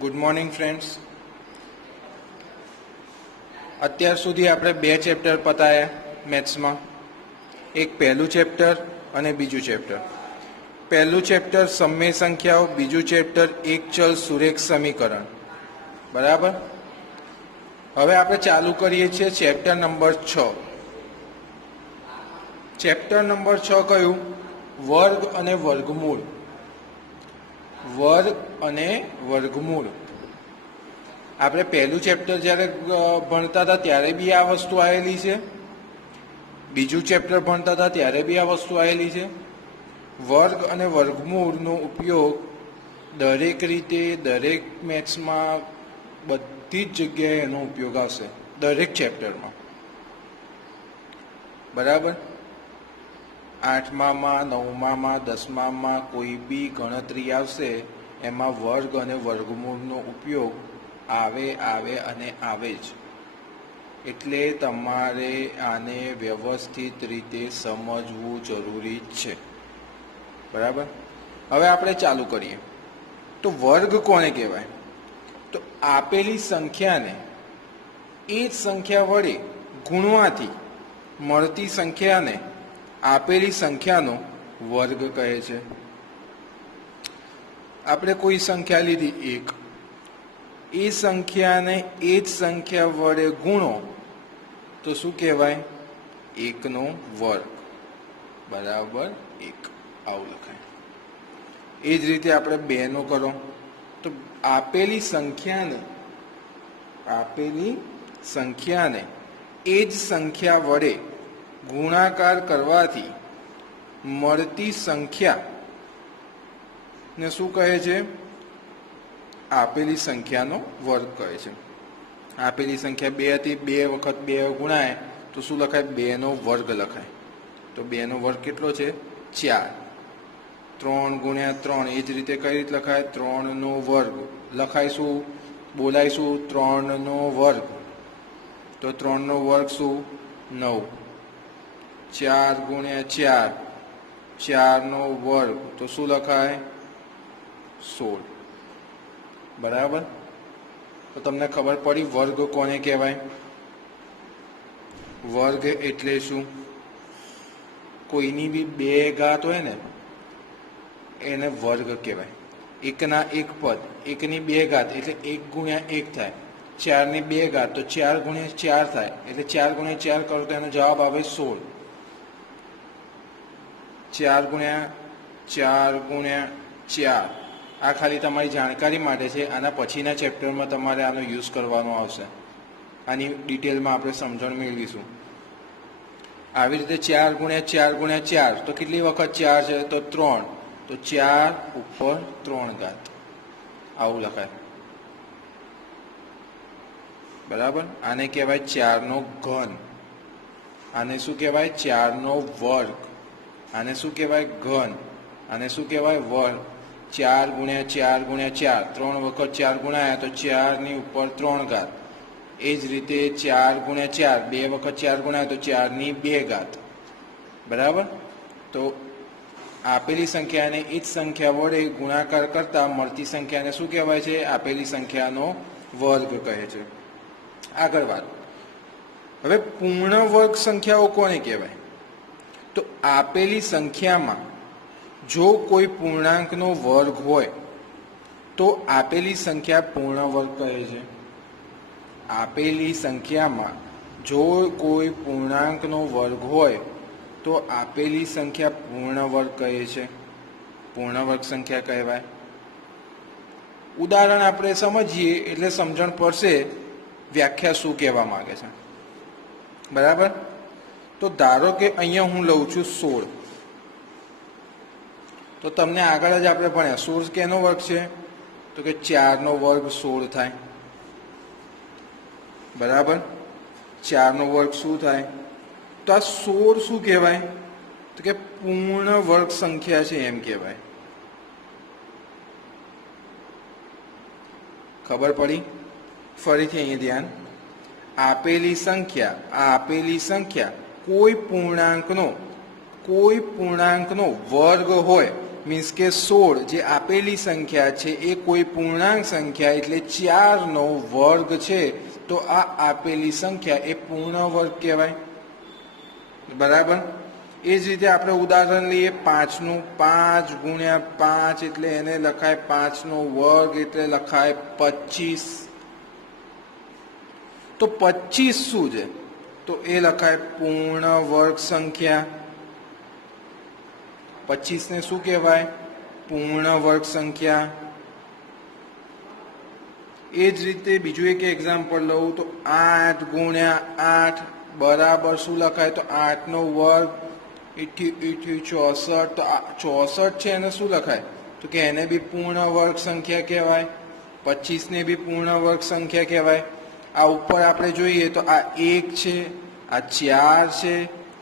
Good morning friends. અત્યાર સુધી આપણે બે ચેપ્ટર પતાયા મેથ્સમાં. એક પહેલું ચેપ્ટર અને બીજું ચેપ્ટર. પહેલું ચેપ્ટર સમય સંખ્યાઓ, બીજું ચેપ્ટર એક ચલ સુરેખ સમીકરણ. બરાબર. હવે આપણે ચાલુ કરીએ છીએ ચેપ્ટર નંબર 6. ચેપ્ટર નંબર 6 કયું? વર્ગ અને વર્ગમૂળ. વર્ગ અને વર્ગમૂળ. આપણે પહેલું ચેપ્ટર જ્યારે ભણતા હતા ત્યારે બી આ વસ્તુ આવેલી છે, બીજું ચેપ્ટર ભણતા હતા ત્યારે બી આ વસ્તુ આવેલી છે. વર્ગ અને વર્ગમૂળનો ઉપયોગ દરેક રીતે દરેક મેથ્સમાં બધી જ જગ્યાએ એનો ઉપયોગ આવશે, દરેક ચેપ્ટરમાં. બરાબર. 8માં, 9માં, 10માં કોઈ બી ગણતરી આવશે એમાં વર્ગ અને વર્ગમૂળનો ઉપયોગ આવે અને આવે જ. એટલે તમારે આને વ્યવસ્થિત રીતે સમજવું જરૂરી છે. બરાબર. હવે આપણે ચાલુ કરીએ. તો વર્ગ કોને કહેવાય? તો આપેલી સંખ્યાને એ જ સંખ્યા વડે ગુણવાથી મળતી સંખ્યાને આપેલી સંખ્યાનો વર્ગ કહે છે. આપણે કોઈ સંખ્યા લીધી 1, એ સંખ્યાને એ જ સંખ્યા વડે ગુણો તો શું કહેવાય? 1નો વર્ગ બરાબર 1, આવું લખાય. એ જ રીતે આપણે 2નો કરો તો આપેલી સંખ્યાને એ જ સંખ્યા વડે ગુણાકાર કરવાથી મળતી સંખ્યાને શું કહે છે? આપેલી સંખ્યાનો વર્ગ કહે છે. આપેલી સંખ્યા 2 હતી, 2 વખત 2 ગુણાય તો શું લખાય? 2નો વર્ગ લખાય. તો 2નો વર્ગ કેટલો છે? 4. 3 ગુણ્યા 3 એ જ રીતે કઈ રીતે લખાય? 3નો વર્ગ લખાઈશું, બોલાઈશું 3નો વર્ગ. તો 3નો વર્ગ શું? 9. 4 ગુણ્યા 4, 4નો વર્ગ તો શું લખાય? 16. બરાબર. તો તમને ખબર પડી વર્ગ કોને કહેવાય? વર્ગ એટલે શું? કોઈની બી 2 ઘાત હોય ને એને વર્ગ કહેવાય. એકના એક પદ, એકની 2 ઘાત એટલે 1 ગુણ્યા 1 થાય. 4ની 2 ઘાત તો 4 ગુણ્યા 4 થાય. એટલે 4 ગુણ્યા 4 કરો તો એનો જવાબ આવે 16. 4 ગુણ્યા 4. આ ખાલી તમારી જાણકારી માટે છે. આના પછીના ચેપ્ટરમાં તમારે આનો યુઝ કરવાનો આવશે. આની ડિટેલમાં આપણે સમજણ મેળવીશું. આવી રીતે 4 ગુણ્યા 4 તો કેટલી વખત 4 છે? તો 3. તો 4 ઉપર 3 ઘાત આવું લખાય. બરાબર. આને કહેવાય 4નો ઘન. આને શું કહેવાય? 4નો વર્ગ. આને શું કહેવાય? ઘન. આને શું કહેવાય? વર્ગ. 4 ગુણ્યા 4, 3 વખત 4 ગુણાયા તો 4ની ઉપર 3 ઘાત. એ જ રીતે 4 ગુણ્યા 4, 2 વખત 4 ગુણાયા તો 4ની 2 ઘાત. બરાબર. તો આપેલી સંખ્યાને એ જ સંખ્યા વડે ગુણાકાર કરતા મળતી સંખ્યાને શું કહેવાય છે? આપેલી સંખ્યાનો વર્ગ કહે છે. આગળ વાત. હવે પૂર્ણ વર્ગ સંખ્યાઓ કોને કહેવાય? તો આપેલી સંખ્યામાં જો કોઈ પૂર્ણાંકનો વર્ગ હોય તો આપેલી સંખ્યા પૂર્ણ વર્ગ કહે છે. આપેલી સંખ્યામાં જો કોઈ પૂર્ણાંકનો વર્ગ હોય તો આપેલી સંખ્યા પૂર્ણ વર્ગ કહે છે. પૂર્ણ વર્ગ સંખ્યા કહેવાય. ઉદાહરણ આપણે સમજીએ એટલે સમજણ પડશે વ્યાખ્યા શું કહેવા માંગે છે. બરાબર. તો ધારો કે અહીંયા હું લઉં છું 16. તો તમને આગળ જ આપણે ભણ્યા 16 કેનો વર્ગ છે? તો કે 4નો વર્ગ 16 થાય. બરાબર. 4નો વર્ગ શું થાય? તો આ 16 શું કહેવાય? તો કે પૂર્ણ વર્ગ સંખ્યા છે એમ કહેવાય. ખબર પડી? ફરીથી અહીંયા ધ્યાન. આપેલી સંખ્યા કોઈ પૂર્ણાંકનો વર્ગ હોય મીન્સ કે 16 જે આપેલી સંખ્યા છે એ કોઈ પૂર્ણાંક સંખ્યા એટલે 4નો વર્ગ છે, તો આ આપેલી સંખ્યા એ પૂર્ણ વર્ગ કહેવાય. બરાબર. એ જ રીતે આપણે ઉદાહરણ લઈએ 5નું. 5 ગુણ્યા 5 એટલે એને લખાય 5નો વર્ગ એટલે લખાય 25. તો 25 શું છે? તો એ લખાય પૂર્ણ વર્ગ સંખ્યા. 25 ને શું કહેવાય? પૂર્ણ વર્ગ સંખ્યા. એ જ રીતે બીજું એક એક્ઝામ્પલ લઉં તો 8 ગુણ્યા 8 બરાબર શું લખાય? તો 8નો વર્ગ 64. તો 64 છે એને શું લખાય? તો કે એને બી પૂર્ણ વર્ગ સંખ્યા કહેવાય. 25 ને બી પૂર્ણ વર્ગ સંખ્યા કહેવાય. આ ઉપર આપણે જોઈએ તો આ 1 છે, આ 4 છે,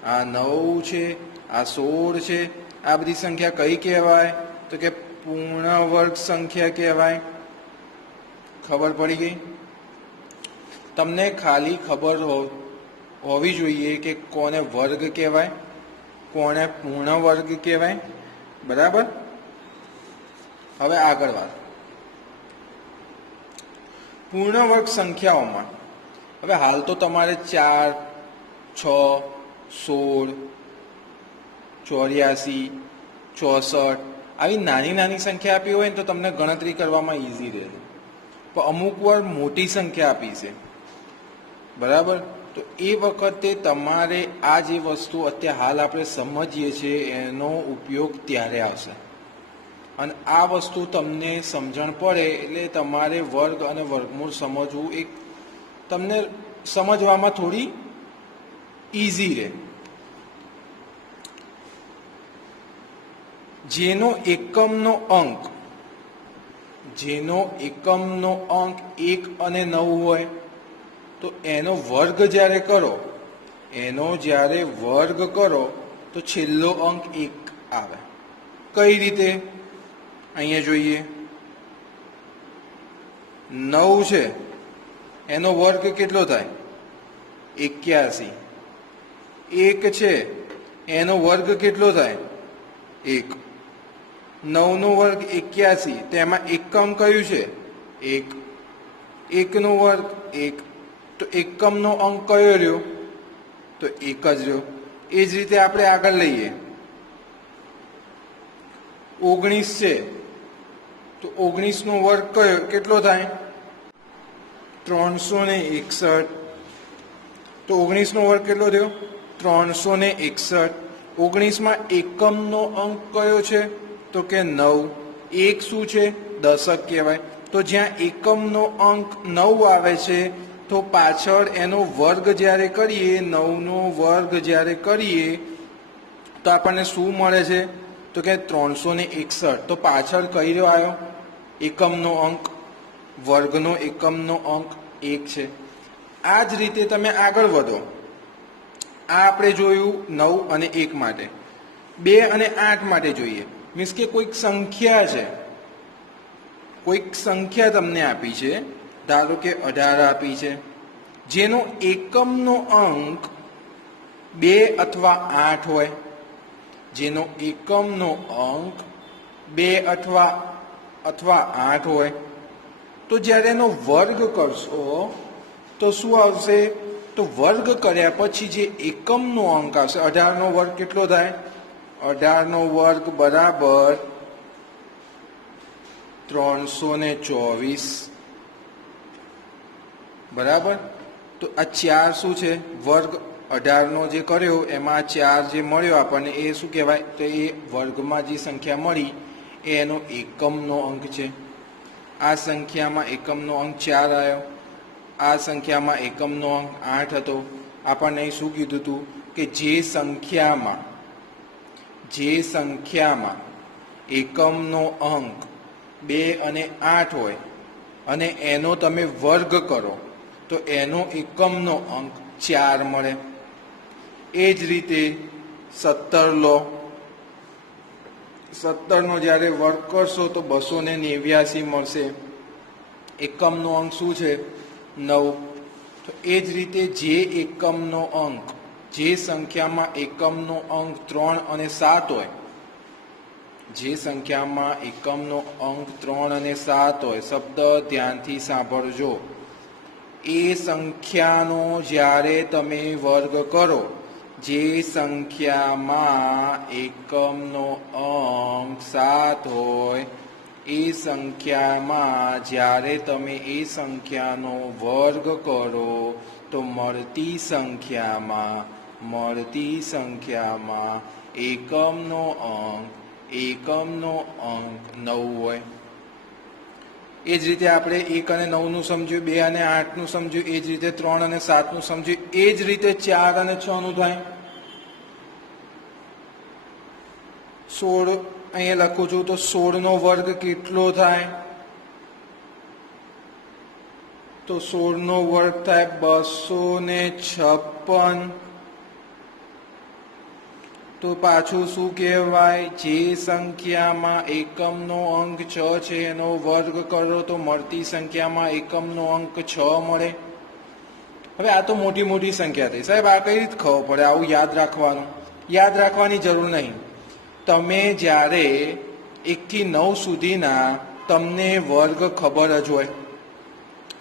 આ 9 છે, આ 16 છે. આ બધી સંખ્યા કઈ કહેવાય? તો કે પૂર્ણ વર્ગ સંખ્યા કહેવાય. ખબર પડી ગઈ? તમને ખાલી ખબર હોવી જોઈએ કે કોને વર્ગ કહેવાય, કોને પૂર્ણ વર્ગ કહેવાય. બરાબર. હવે આગળ વાત. પૂર્ણ વર્ગ સંખ્યાઓમાં હવે હાલ તો તમારે 4, 6, 16, 84, 64 આવી નાની નાની સંખ્યા આપી હોય ને તો તમને ગણતરી કરવામાં ઇઝી રહે. પણ અમુક વાર મોટી સંખ્યા આપી છે, બરાબર, તો એ વખતે તમારે આ જે વસ્તુ અત્યારે હાલ આપણે સમજીએ છીએ એનો ઉપયોગ ત્યારે આવશે. અને આ વસ્તુ તમને સમજણ પડે એટલે તમારે વર્ગ અને વર્ગમૂળ સમજવું એક તમને સમજવામાં થોડી ઇઝી રહે. જેનો એકમનો અંક 1 અને 9 હોય તો એનો વર્ગ જ્યારે કરો તો છેલ્લો અંક 1 આવે. કઈ રીતે? અહીંયા જોઈએ 9 છે એનો વર્ગ કેટલો થાય? 81. 1 છે એનો વર્ગ કેટલો થાય? 1. 9નો વર્ગ 81, તેમાં એકમ કયું છે? 1. 1નો વર્ગ 1, તો એકમનો અંક કયો રહ્યો? તો 1 જ રહ્યો. એ જ રીતે આપણે આગળ લઈએ 19 છે તો 19નો વર્ગ કયો કેટલો થાય? 361. તો 19નો વર્ગ કેટલો થયો? 361. 19માં એકમનો અંક કયો છે? તો કે 9. 1 શું છે? દશક કહેવાય. તો જ્યાં એકમનો અંક 9 આવે છે તો પાછળ એનો વર્ગ જ્યારે કરીએ, 9નો વર્ગ જ્યારે કરીએ તો આપણને શું મળે છે? તો કે 361. તો પાછળ કઈ રહ્યો આવ્યો? એકમનો અંક. વર્ગનો એકમનો અંક 1 છે. આ જ રીતે તમે આગળ વધો. આ આપણે જોયું 9 અને 1 માટે. 2 અને 8 માટે જોઈએ. મીન્સ કે કોઈક સંખ્યા છે, કોઈક સંખ્યા તમને આપી છે, ધારો કે 18 આપી છે, જેનો એકમનો અંક 2 અથવા 8 હોય. જેનો એકમનો અંક 2 અથવા 8 હોય તો જ્યારે એનો વર્ગ કરશો તો શું આવશે? તો વર્ગ કર્યા પછી જે એકમનો અંક આવશે, 18નો વર્ગ કેટલો થાય? 18નો વર્ગ બરાબર 324. બરાબર. તો આ 4 શું છે? વર્ગ 18નો જે કર્યો એમાં 4 જે મળ્યો આપણને એ શું કહેવાય? તો એ વર્ગમાં જે સંખ્યા મળી એનો એકમનો અંક છે. આ સંખ્યામાં એકમનો અંક 4 આવ્યો. આ સંખ્યામાં એકમનો અંક 8 હતો. આપણને શું કીધું હતું કે જે સંખ્યામાં એકમનો અંક 2 અને 8 હોય અને એનો તમે વર્ગ કરો તો એનો એકમનો અંક 4 મળે. એ જ રીતે 17 લો. 17નો જ્યારે વર્ગ કરશો તો 289 મળશે. એકમનો અંક શું છે? 9. તો એ જ રીતે જે એકમનો અંક, જે સંખ્યામાં એકમનો અંક 3 અને 7 હોય જે સંખ્યામાં એકમનો અંક 3 અને 7 હોય, શબ્દ ધ્યાનથી સાંભળજો, એ સંખ્યાનો જ્યારે તમે વર્ગ કરો, જે સંખ્યામાં એકમનો અંક 7 હોય, એ સંખ્યામાં જ્યારે તમે એ સંખ્યાનો વર્ગ કરો તો મળતી સંખ્યામાં એકમનો અંક 9 હોય. એ જ રીતે આપણે 1 અને 9નું સમજ્યું, 2 અને 8નું સમજ્યું, એ જ રીતે 3 અને 7નું સમજ્યું, એ જ રીતે 4 અને 6નું થાય. 16 અહીંયા લખું છું તો 16નો વર્ગ કેટલો થાય? તો 16નો વર્ગ થાય 256. તો પાછું શું કહેવાય? જે સંખ્યામાં એકમનો અંક 6 છે એનો વર્ગ કરો તો મળતી સંખ્યામાં એકમનો અંક 6 મળે. હવે આ તો મોટી મોટી સંખ્યા થઈ. સાહેબ આ કઈ રીતે ખબર પડે? આવું યાદ રાખવાનું? યાદ રાખવાની જરૂર નહીં. તમે જ્યારે 1 થી 9 સુધીના તમને વર્ગ ખબર જ હોય.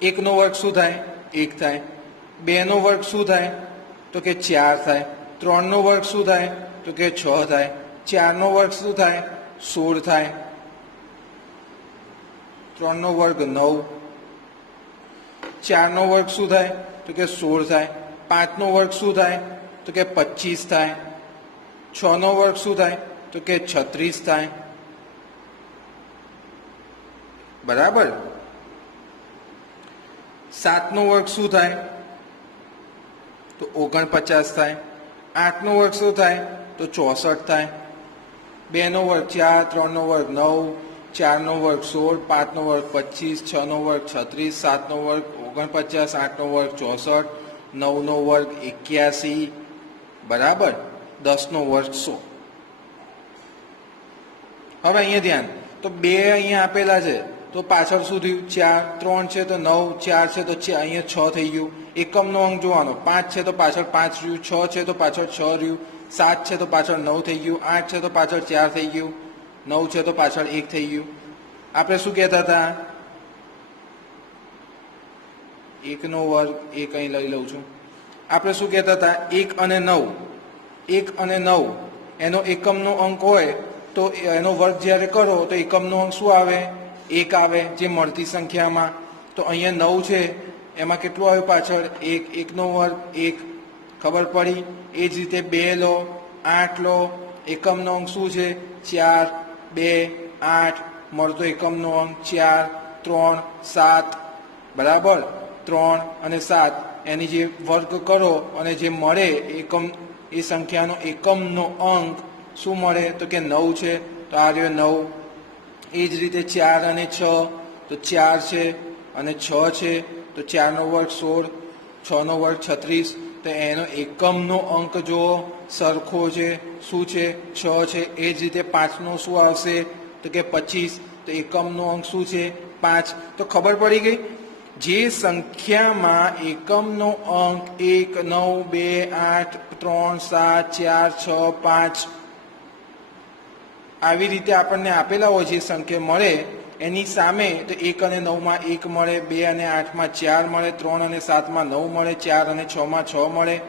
1નો વર્ગ શું થાય? 1 થાય. 2નો વર્ગ શું થાય? તો કે 4 થાય. 3નો વર્ગ શું થાય? તો કે 6 થાય. 4નો વર્ગ શું થાય? 16 થાય. 3નો વર્ગ 9. 4નો વર્ગ શું થાય? તો કે 16 થાય. 5નો વર્ગ શું થાય? તો કે 25 થાય. 6નો વર્ગ શું થાય? તો કે 36 થાય. બરાબર. 7નો વર્ગ શું થાય? તો 49 થાય. 8નો વર્ગ શું થાય? તો 64 થાય. 2નો વર્ગ 4, 3નો વર્ગ 9, 4નો વર્ગ 16, 5નો વર્ગ 25, 6નો વર્ગ 36, 7નો વર્ગ 49, 8નો વર્ગ 64, 9નો વર્ગ 81, બરાબર. 10નો વર્ગ 100. હવે અહીંયા ધ્યાન, તો 2 અહીંયા આપેલા છે તો પાછળ શું થયું? 4, 3 છે તો 9, 4 છે તો અહીંયા 6 થઈ ગયું. એકમનો અંક જોવાનો, 5 છે તો પાછળ 5 રહ્યું, 6 છે તો પાછળ 6 રહ્યું, 7 છે તો પાછળ 9 થઈ ગયું, 8 છે તો પાછળ 4 થઈ ગયું, 9 છે તો પાછળ 1 થઈ ગયું. આપણે શું કહેતા હતા? 1નો વર્ગ, 1 અહીં લઈ લઉં છું. આપણે શું કહેતા હતા? 1 અને 9, 1 અને 9 એનો એકમનો અંક હોય તો એનો વર્ગ જ્યારે કરો તો એકમનો અંક શું આવે? 1 આવે, જે મળતી સંખ્યામાં. તો અહીંયા 9 છે એમાં કેટલું આવ્યું પાછળ? 1. 1નો વર્ગ 1, ખબર પડી. એ જ રીતે 2 લો, 8 લો, એકમનો અંક શું છે? 4, 2, 8, મળતો એકમનો અંક 4, 3, 7, બરાબર. 3 અને 7 એની જે વર્ગ કરો અને જે મળે એકમ, એ સંખ્યાનો એકમનો અંક શું મળે? તો કે 9 છે. તો આ રહ્યો 9. એ જ રીતે 4 અને 6, તો 4 છે અને 6 છે તો 4નો વર્ગ 16, 6નો વર્ગ 36. તો એનો એકમનો અંક જો સરખો છે, શું છે? 6 છે. એ જ રીતે 5નો શું આવશે? તો કે 25. તો એકમનો અંક શું છે? 5. તો ખબર પડી ગઈ. જે સંખ્યામાં એકમનો અંક 1, 9, 2, 8, 3, 7, 4, 6, 5 આવી રીતે આપણને આપેલા હોય છે સંખ્યા મળે એની સામે, તો 1 અને 9માં 1 મળે, 2 અને 8માં 4 મળે, 3 અને 7માં 9 મળે, 4 અને 6માં 6 મળે.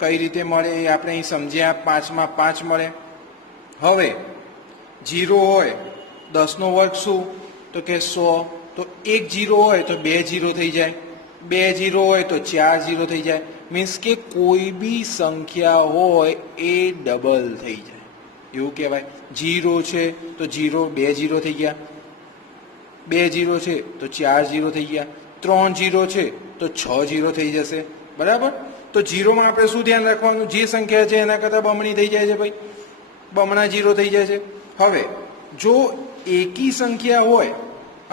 કઈ રીતે મળે એ આપણે અહીં સમજ્યા. 5માં 5 મળે. હવે 0 હોય, 10નો વર્ગ શું? તો કે 100. તો 1 0 હોય તો 2 0 થઈ જાય, 2 0 હોય તો 4 0 થઈ જાય. મીન્સ કે કોઈ બી સંખ્યા હોય એ ડબલ થઈ જાય, એવું કહેવાય. 0 છે તો 0, 2 0 થઈ ગયા. 2 0 છે તો 4 0 થઈ ગયા. 3 0 છે તો 6 0 થઈ જશે, બરાબર. તો 0માં આપણે શું ધ્યાન રાખવાનું? જે સંખ્યા છે એના કરતાં બમણી થઈ જાય છે ભાઈ, બમણા 0 થઈ જાય છે. હવે જો એકી સંખ્યા હોય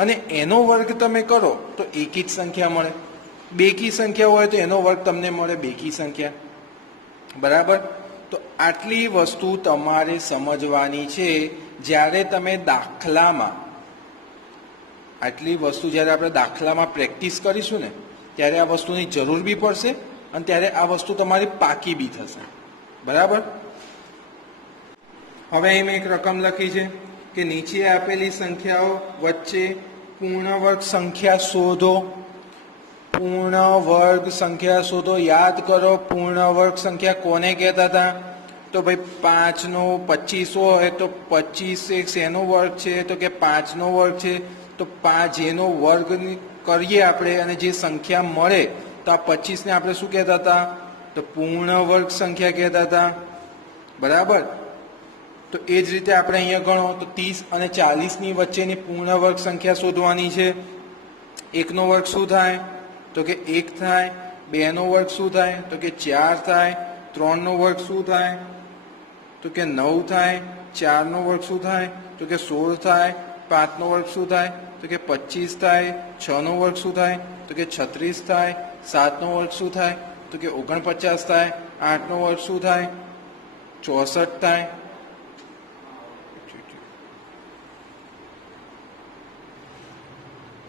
અને એનો વર્ગ તમે કરો તો એકી જ સંખ્યા મળે. બેકી સંખ્યા હોય તો એનો વર્ગ તમને મળે બેકી સંખ્યા, બરાબર. તો આટલી વસ્તુ તમારે સમજવાની છે જ્યારે તમે દાખલામાં, આટલી વસ્તુ જ્યારે આપણે દાખલામાં પ્રેક્ટિસ કરીશું ને ત્યારે આ વસ્તુની જરૂર બી પડશે અને ત્યારે આ વસ્તુ તમારી પાકી બી થશે, બરાબર. હવે અહીં મેં એક રકમ લખી છે કે નીચે આપેલી સંખ્યાઓ વચ્ચે પૂર્ણ વર્ગ સંખ્યા શોધો. પૂર્ણ વર્ગ સંખ્યા શોધો. યાદ કરો પૂર્ણ વર્ગ સંખ્યા કોને કહેતા હતા? તો ભાઈ 5 નો 25 હોય તો 25 એક શેનો વર્ગ છે? તો કે 5 નો વર્ગ છે. તો 5 જેનો વર્ગ કરીએ આપણે અને જે સંખ્યા મળે તો આ 25 ને આપણે શું કહેતા હતા? તો પૂર્ણ વર્ગ સંખ્યા કહેતા હતા. બરાબર. તો એ જ રીતે આપણે અહીંયા ગણો તો 30 અને 40 ની વચ્ચેની પૂર્ણ વર્ગ સંખ્યા શોધવાની છે. 1 નો વર્ગ શું થાય? તો કે 1 થાય. 2 નો વર્ગ શું થાય? તો કે 4 થાય. 3 નો વર્ગ શું થાય? તો કે 9 થાય. 4 નો વર્ગ શું થાય? તો કે 16 થાય. 5 નો વર્ગ શું થાય? તો કે 25 થાય. 6 નો વર્ગ શું થાય? તો કે 36 થાય. 7 નો વર્ગ શું થાય? તો કે 49 થાય. 8 નો વર્ગ શું થાય? 64 થાય.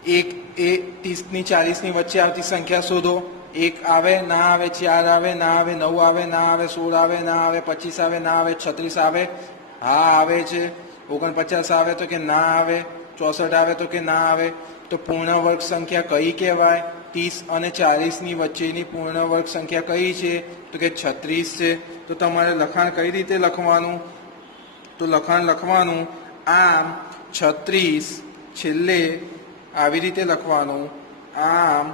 એક એ 30 ની 40 ની વચ્ચે આવતી સંખ્યા શોધો. 1 આવે ના આવે, 4 આવે ના આવે, 9 આવે ના આવે, 16 આવે ના આવે, 25 આવે ના આવે, 36 આવે હા આવે છે, 49 આવે તો કે ના આવે, 64 આવે તો કે ના આવે. તો પૂર્ણ વર્ગ સંખ્યા કઈ કહેવાય? 30 અને 40 ની વચ્ચેની પૂર્ણ વર્ગ સંખ્યા કઈ છે? તો કે 36 છે. તો તમારે લખાણ કઈ રીતે લખવાનું? તો લખાણ લખવાનું આમ 36 છેલ્લે આવી રીતે લખવાનું. આમ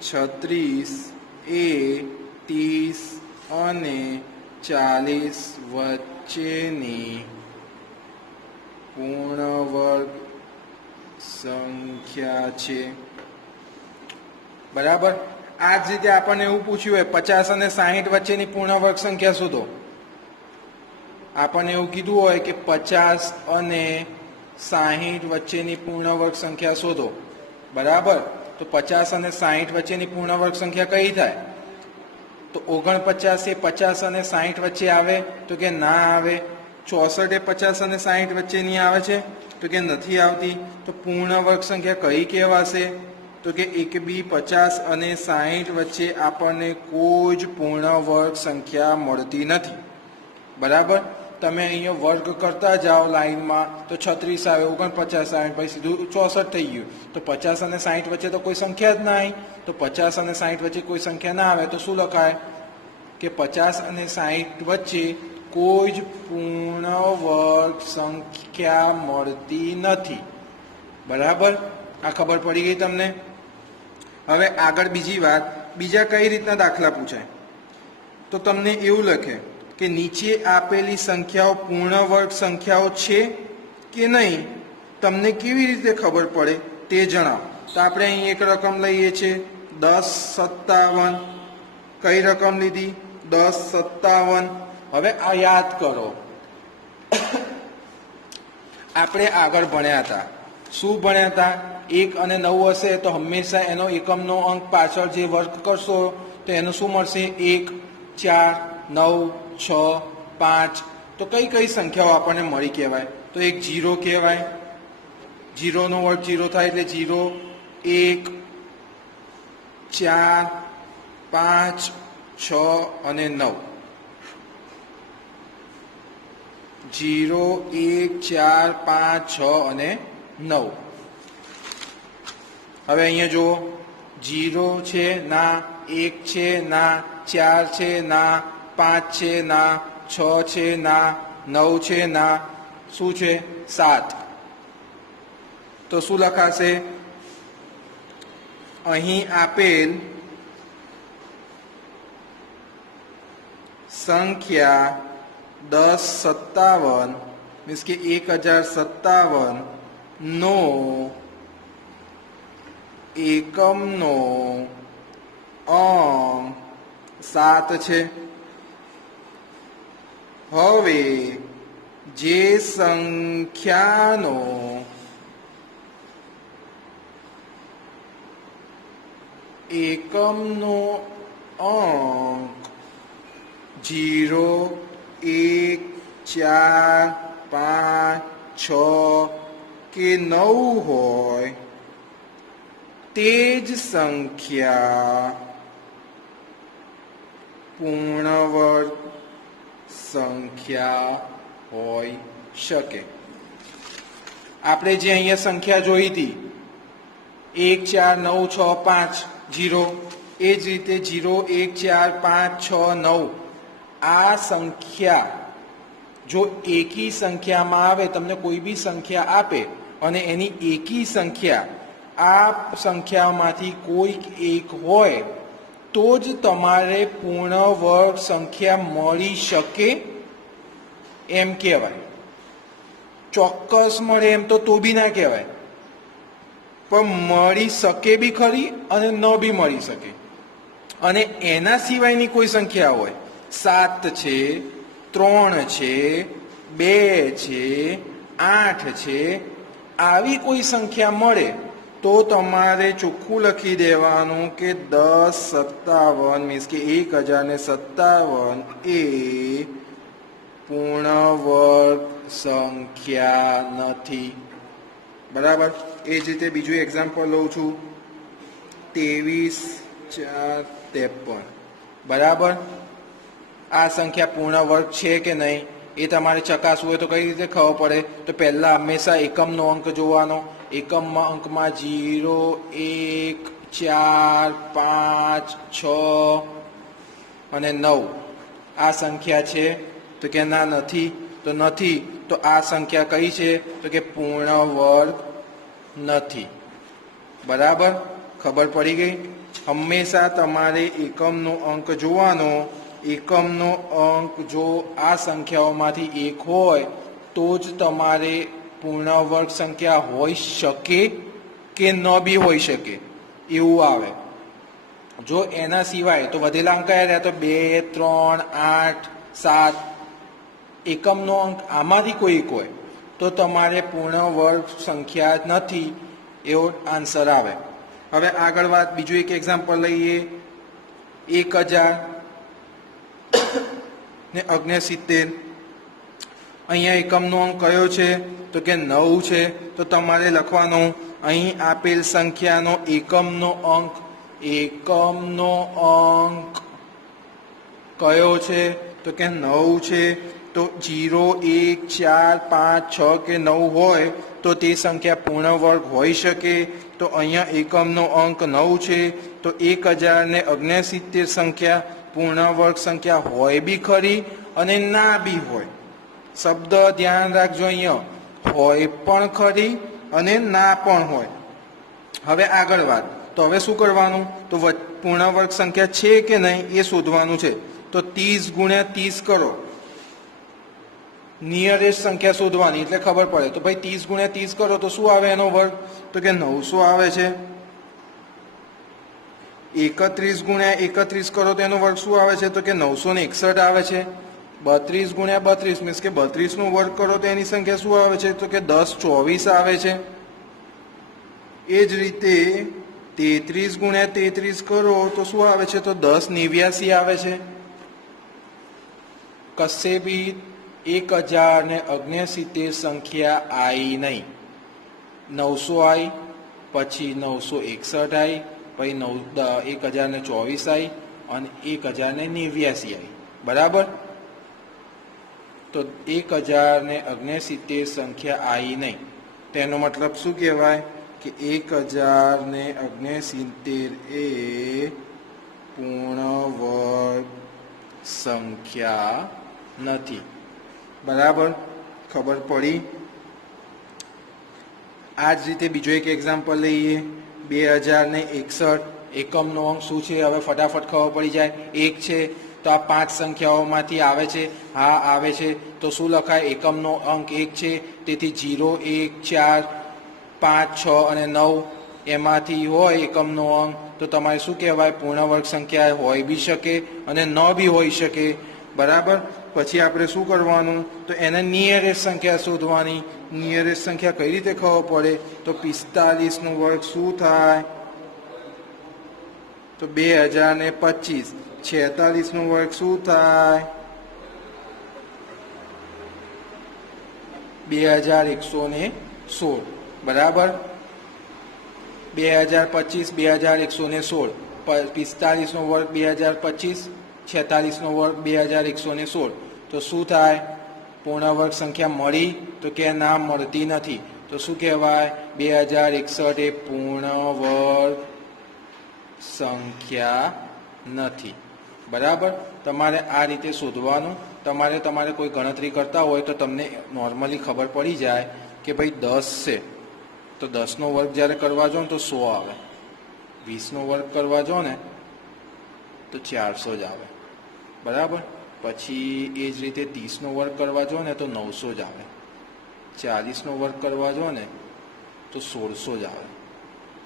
36 એ 30 અને 40 વચ્ચેની પૂર્ણ વર્ગ સંખ્યા છે. બરાબર. આ જ રીતે આપણને એવું પૂછ્યું હોય 50 અને 60 વચ્ચેની પૂર્ણ વર્ગ સંખ્યા શોધો. આપણને એવું કીધું હોય કે 50 અને 60 વચ્ચેની પૂર્ણ વર્ગ સંખ્યા શોધો. બરાબર. તો 50 અને 60 વચ્ચેની પૂર્ણ વર્ગ સંખ્યા કઈ થાય? તો 49 એ 50 અને 60 વચ્ચે આવે તો કે ના આવે. 64 એ 50 અને 60 વચ્ચેની આવે છે તો કે નથી આવતી. તો પૂર્ણ વર્ગ સંખ્યા કઈ કહેવાશે? તો કે એક બી 50 અને 60 વચ્ચે આપણને કોઈ જ પૂર્ણ વર્ગ સંખ્યા મળતી નથી. બરાબર. તમે અહીંયા વર્ગ કરતા જાઓ લાઈનમાં તો 36 આવે, 49 આવે, પછી સીધું 64 થઈ ગયું. તો 50 અને 60 વચ્ચે તો કોઈ સંખ્યા જ ના આવી. તો 50 અને 60 વચ્ચે કોઈ સંખ્યા ના આવે તો શું લખાય? કે 50 અને 60 વચ્ચે કોઈ જ પૂર્ણ વર્ગ સંખ્યા મળતી નથી. બરાબર. આ ખબર પડી ગઈ તમને? હવે આગળ બીજી વાત, બીજા કઈ રીતના દાખલા પૂછાય? તો તમને એવું લખે કે નીચે આપેલી સંખ્યાઓ પૂર્ણ વર્ગ સંખ્યાઓ છે કે નહીં તમને કેવી રીતે ખબર પડે તે જણાવો. તો આપણે અહીં એક રકમ લઈએ છીએ 1057. કઈ રકમ લીધી? 1057. હવે આ યાદ કરો. આપણે આગળ ભણ્યા હતા. શું ભણ્યા હતા? 1 અને 9 હશે તો હંમેશા એનો એકમનો અંક પાછળ જે વર્ગ કરશો તો એનું શું મળશે? 1, 4, 9, 6, 5. તો કઈ કઈ સંખ્યાઓ આપણને મળી કહેવાય? તો એક 0 કહેવાય. 0 નો વર્ગ 0 થાય એટલે 0, 1, 4, 5, 6 અને 9. 0, 1, 4, 5, 6 અને 9. હવે અહીંયા જુઓ 0 છે ના, 1 છે ના, 4 છે ના, 5 છે ના, 6 છે ના, 9 છે ના, શું છે? 7. તો શું લખાશે? અહીં આપેલ સંખ્યા 1057 મીન્સ કે 1057 નો એકમનો અંક 7 છે. હવે જે સંખ્યાનો એકમનો અંક 0, 1, 4, 5, 6 કે 9 હોય તે જ સંખ્યા પૂર્ણ વર્ગ સંખ્યા હોઈ શકે. આપણે જે અહીંયા સંખ્યા જોઈ હતી 1 4 9 6 5 0, એ જ રીતે 0 1 4 5 6 9 આ સંખ્યા જો એકી સંખ્યામાં આવે, તમને કોઈ બી સંખ્યા આપે અને એની એકી સંખ્યા આ સંખ્યામાંથી કોઈક એક હોય તો જ તમારે પૂર્ણ વર્ગ સંખ્યા મળી શકે એમ કહેવાય. ચોક્કસ મળે એમ તો બી ના કહેવાય, પણ મળી શકે બી ખરી અને ન બી મળી શકે. અને એના સિવાયની કોઈ સંખ્યા હોય, 7 છે, 3 છે, 2 છે, 8 છે, આવી કોઈ સંખ્યા મળે તો તમારે ચોખ્ખું લખી દેવાનું કે 1057 મીન્સ કે 1057 એ પૂર્ણ વર્ગ સંખ્યા નથી. બરાબર. એ જ રીતે બીજું એક્ઝામ્પલ લઉં છું, 23 4 53. બરાબર. આ સંખ્યા પૂર્ણ વર્ગ છે કે નહીં એ તમારે ચકાસવું હોય તો કઈ રીતે ખબર પડે? તો પહેલાં હંમેશા એકમનો અંક જોવાનો. એકમમાં અંકમાં 0 1 4 5 6 અને 9 આ સંખ્યા છે તો કે ના નથી. તો નથી તો આ સંખ્યા કઈ છે? તો કે પૂર્ણ વર્ગ નથી. બરાબર. ખબર પડી ગઈ? હંમેશા તમારે એકમનો અંક જોવાનો. એકમનો અંક જો આ સંખ્યાઓમાંથી એક હોય તો જ તમારે પૂર્ણ વર્ગ સંખ્યા હોઈ શકે કે ન બી હોઈ શકે એવું આવે. જો એના સિવાય તો વધેલા અંક કયા રહ્યા? તો 2 3 8 7 એકમનો અંક આમાંથી કોઈ એક હોય તો તમારે પૂર્ણ વર્ગ સંખ્યા નથી એવો આન્સર આવે. હવે આગળ વાત, બીજું એક એક્ઝામ્પલ લઈએ. 1000 ને 69. અહીંયા એકમનો અંક કયો છે? તો કે 9 છે. તો તમારે લખવાનું અહીં આપેલ સંખ્યાનો એકમનો અંક કયો છે? તો કે 9 છે. તો 0 1 4 5 6 કે 9 હોય તો તે સંખ્યા પૂર્ણ વર્ગ હોઈ શકે. તો અહીંયા એકમનો અંક 9 છે. તો 1069 સંખ્યા પૂર્ણ વર્ગ સંખ્યા હોય બી ખરી અને ના બી હોય. શબ્દ ધ્યાન રાખજો, અહીંયા હોય પણ ખરી અને ના પણ હોય. હવે આગળ વાત, તો હવે શું કરવાનું? તો પૂર્ણ વર્ગ સંખ્યા છે કે નહીં એ શોધવાનું છે. તો 30 ગુણ્યા 30 કરો, નિયરેસ્ટ સંખ્યા શોધવાની એટલે ખબર પડે. તો ભાઈ 30 ગુણ્યા 30 કરો તો શું આવે એનો વર્ગ? તો કે 900 આવે છે. 31 ગુણ્યા 31 કરો તો એનો વર્ગ શું આવે છે? તો કે 961 આવે છે. 32 ગુણ્યા 32 મીન્સ કે 32 નો વર્ગ કરો તો એની સંખ્યા શું આવે છે? તો કે 1024 આવે છે. એ જ રીતે 33 ગુણ્યા 33 કરો તો શું આવે છે? તો 1089 આવે છે. કશે બી 1069 સંખ્યા આવી નહીં. 900 આવી, પછી 961 આવી, પછી 1024 આવી અને 1089 આવી. બરાબર. તો 1069 સંખ્યા આવી નહીં. તેનો મતલબ શું કહેવાય? કે 1069 એ પૂર્ણ વર્ગ સંખ્યા નથી. બરાબર. ખબર પડી? આ જ રીતે બીજો એક એક્ઝામ્પલ લઈએ. 2061. એકમનો અંક શું છે? હવે ફટાફટ ખબર પડી જાય. 1 છે તો આ 5 સંખ્યાઓમાંથી આવે છે? હા આવે છે. તો શું લખાય? એકમનો અંક 1 છે, તેથી 0 1 4 5 6 અને 9 એમાંથી હોય એકમનો અંક તો તમારે શું કહેવાય? પૂર્ણ વર્ગ સંખ્યા હોય બી શકે અને ન બી હોઈ શકે. બરાબર. પછી આપણે શું કરવાનું? તો એને નિયરેસ્ટ સંખ્યા શોધવાની. નિયરેસ્ટ સંખ્યા કઈ રીતે ખબર પડે? તો 45 નો વર્ગ શું થાય? તો 2025. 46 નો વર્ગ શું થાય? 2116. બરાબર. 2025 2116. 45 નો વર્ગ 2025, 46 નો વર્ગ 2116. તો તો શું થાય? પૂર્ણ વર્ગ સંખ્યા મળી તો કે ના, મળતી નથી. તો શું કહેવાય? 2061 એ પૂર્ણ વર્ગ સંખ્યા નથી. બરાબર? તમારે આ રીતે શોધવાનું. તમારે કોઈ ગણતરી કરતા હોય તો તમને નોર્મલી ખબર પડી જાય કે ભાઈ 10 છે તો 10નો વર્ગ જ્યારે કરવા જાઓ ને તો 100 આવે, 20નો વર્ગ કરવા જાઓ ને તો 400 જ આવે. બરાબર? પછી એ જ રીતે 30નો વર્ગ કરવા જાઓ ને તો 900 જ આવે, 40નો વર્ગ કરવા જાઓ ને તો 1600 જ આવે.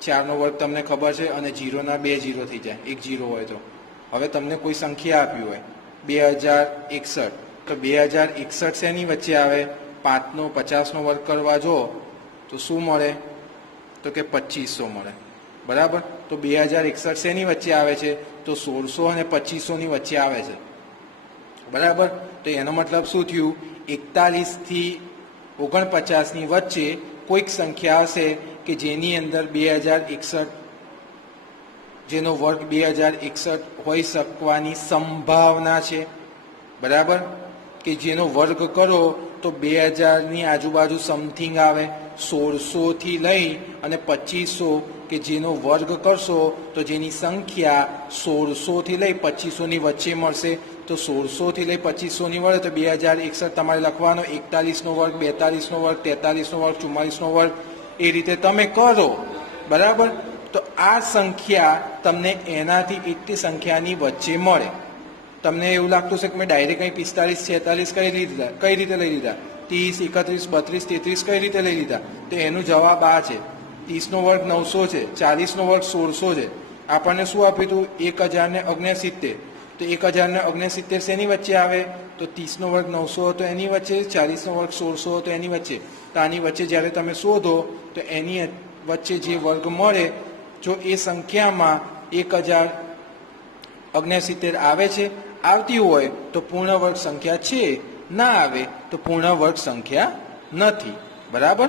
4નો વર્ગ તમને ખબર છે અને 0ના 2 0 થઈ જાય, 1 0 હોય તો. હવે તમને કોઈ સંખ્યા આપી હોય 2061 તો 2061 શેની વચ્ચે આવે? 5નો 50નો વર્ગ કરવા જો તો શું મળે? તો કે 2500 મળે. બરાબર? તો 2061 શેની વચ્ચે આવે છે? તો 1600 અને 2500ની વચ્ચે આવે છે. બરાબર? તો એનો મતલબ શું થયું? 41 થી 49ની વચ્ચે કોઈક સંખ્યા હશે કે જેની અંદર 2061 જેનો વર્ગ 2061 હોઈ શકવાની સંભાવના છે. બરાબર? કે જેનો વર્ગ કરો તો 2000ની આજુબાજુ સમથિંગ આવે. 1600 થી લઈ અને 2500 કે જેનો વર્ગ કરશો તો જેની સંખ્યા 1600 થી લઈ 2500ની વચ્ચે મળશે. તો 1600 થી લઈ 2500ની વચ્ચે તો 2061 તમારે લખવાનો. 41નો વર્ગ, 42નો વર્ગ, 43નો વર્ગ, 44નો વર્ગ, એ રીતે તમે કરો. બરાબર? તો આ સંખ્યા તમને એનાથી એટલી સંખ્યાની વચ્ચે મળે. તમને એવું લાગતું છે કે મેં ડાયરેક્ટ અહીં 45 46 કઈ રીતે લઈ લીધા, 30 31 32 33 કઈ રીતે લઈ લીધા? તો એનો જવાબ આ છે. 30નો વર્ગ 900 છે, 40નો વર્ગ 1600 છે. આપણને શું આપ્યું હતું? 1069. તો 1069 શેની વચ્ચે આવે? તો 30નો વર્ગ 900 હતો એની વચ્ચે, 40નો વર્ગ 1600 હતો એની વચ્ચે. તો આની વચ્ચે જ્યારે તમે શોધો તો એની વચ્ચે જે વર્ગ મળે, જો એ સંખ્યામાં 1069 આવે છે, આવતી હોય તો પૂર્ણ વર્ગ સંખ્યા છે, ના આવે તો પૂર્ણ વર્ગ સંખ્યા નથી. બરાબર?